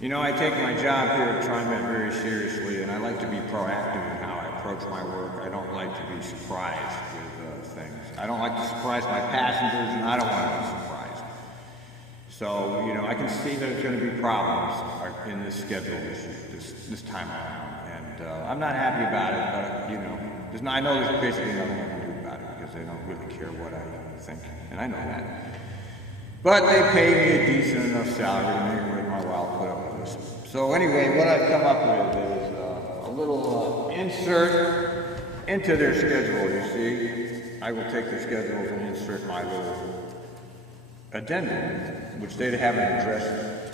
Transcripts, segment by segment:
You know, I take my job here at TriMet very seriously, and I like to be proactive in how I approach my work. I don't like to be surprised with things. I don't like to surprise my passengers, and I don't want to be surprised. So, you know, I can see that there's going to be problems in this schedule this time around, and I'm not happy about it, but, you know, I know there's basically nothing I can do about it because they don't really care what I think, and I know that. But they pay me a decent enough salary to make it worth my while to put up with this. So anyway, what I've come up with is a little insert into their schedule, you see. I will take their schedules and insert my little addendum, which they haven't addressed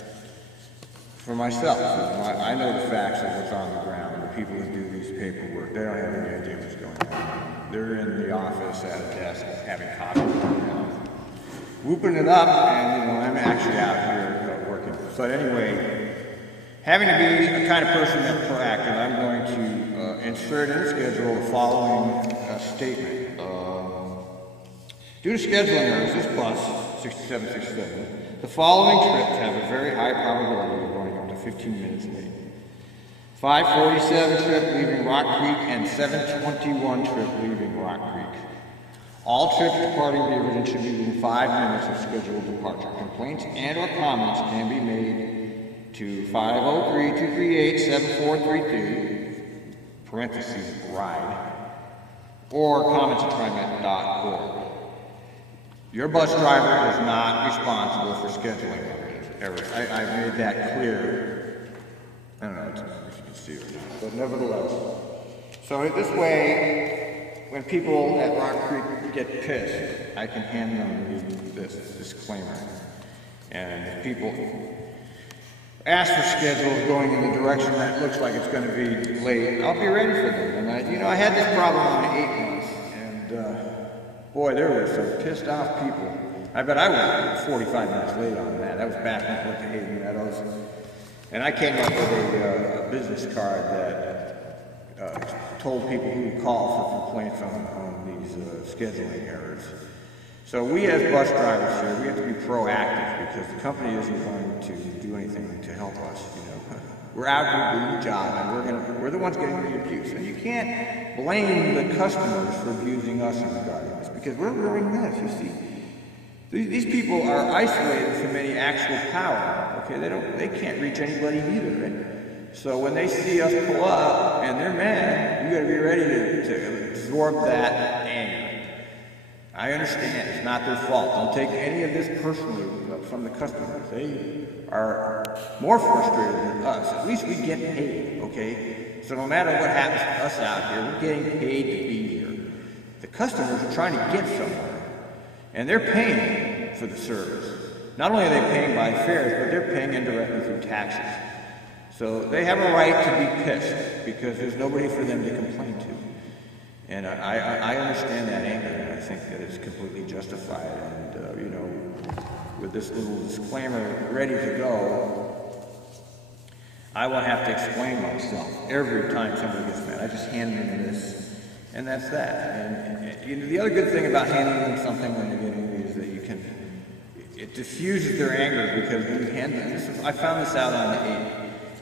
for myself. I know the facts of what's on the ground. The people who do these paperwork, they don't have any idea what's going on. They're in the office at a desk having coffee, whooping it up, and you know, I'm actually out here working. But anyway, having to be a kind of person that's proactive, I'm going to insert in the schedule the following statement. Due to scheduling errors, this bus, 6767, the following trips have a very high probability of running up to 15 minutes late. 5:47 trip leaving Rock Creek and 7:21 trip leaving Rock Creek. All trips departing Beaverton should be within 5 minutes of scheduled departure. Complaints and or comments can be made to 503-238-7433, parentheses, ride, or comments at trimet.org. Your bus driver is not responsible for scheduling errors. I made that clear. I don't know if you can see it or not, but nevertheless. So this way, when people at Rock Creek get pissed, I can hand them this disclaimer. And if people ask for schedules going in the direction that looks like it's going to be late, I'll be ready for them. And I had this problem on 8 months, and boy, there were some pissed off people. I bet I was 45 minutes late on that. That was back when I went to Hayden Meadows. And I came up with a business card that told people who to call for complaints on these scheduling errors. So we as bus drivers here, we have to be proactive because the company isn't going to do anything to help us, you know. We're out here doing the job, and we're the ones getting the abuse. And you can't blame the customers for abusing us in regarding this because we're ruining this, you see. These people are isolated from any actual power, okay? They can't reach anybody either, right? So when they see us pull up and they're mad, you gotta be ready to absorb that anger. I understand, it's not their fault. Don't take any of this personally from the customers. They are more frustrated than us. At least we get paid, okay? So no matter what happens to us out here, we're getting paid to be here. The customers are trying to get somewhere, and they're paying for the service. Not only are they paying by fares, but they're paying indirectly through taxes. So they have a right to be pissed because there's nobody for them to complain to. And I understand that anger, and I think that it's completely justified. And, you know, with this little disclaimer ready to go, I will have to explain myself every time somebody gets mad. I just hand them this, and that's that. And you know, the other good thing about handing them something when they're getting angry is that it diffuses their anger because when you hand them, I found this out on the 8th.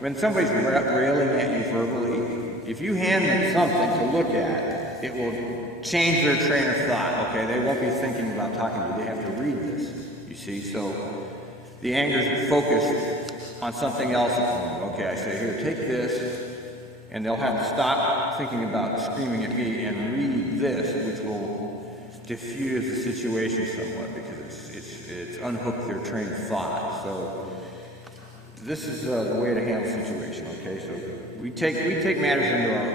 When somebody's railing at you verbally, if you hand them something to look at, it will change their train of thought, okay? They won't be thinking about talking to you. They have to read this, you see? So the anger is focused on something else. Okay, I say, here, take this, and they'll have to stop thinking about screaming at me and read this, which will diffuse the situation somewhat because it's unhooked their train of thought. So this is the way to handle the situation, okay? So we take matters into our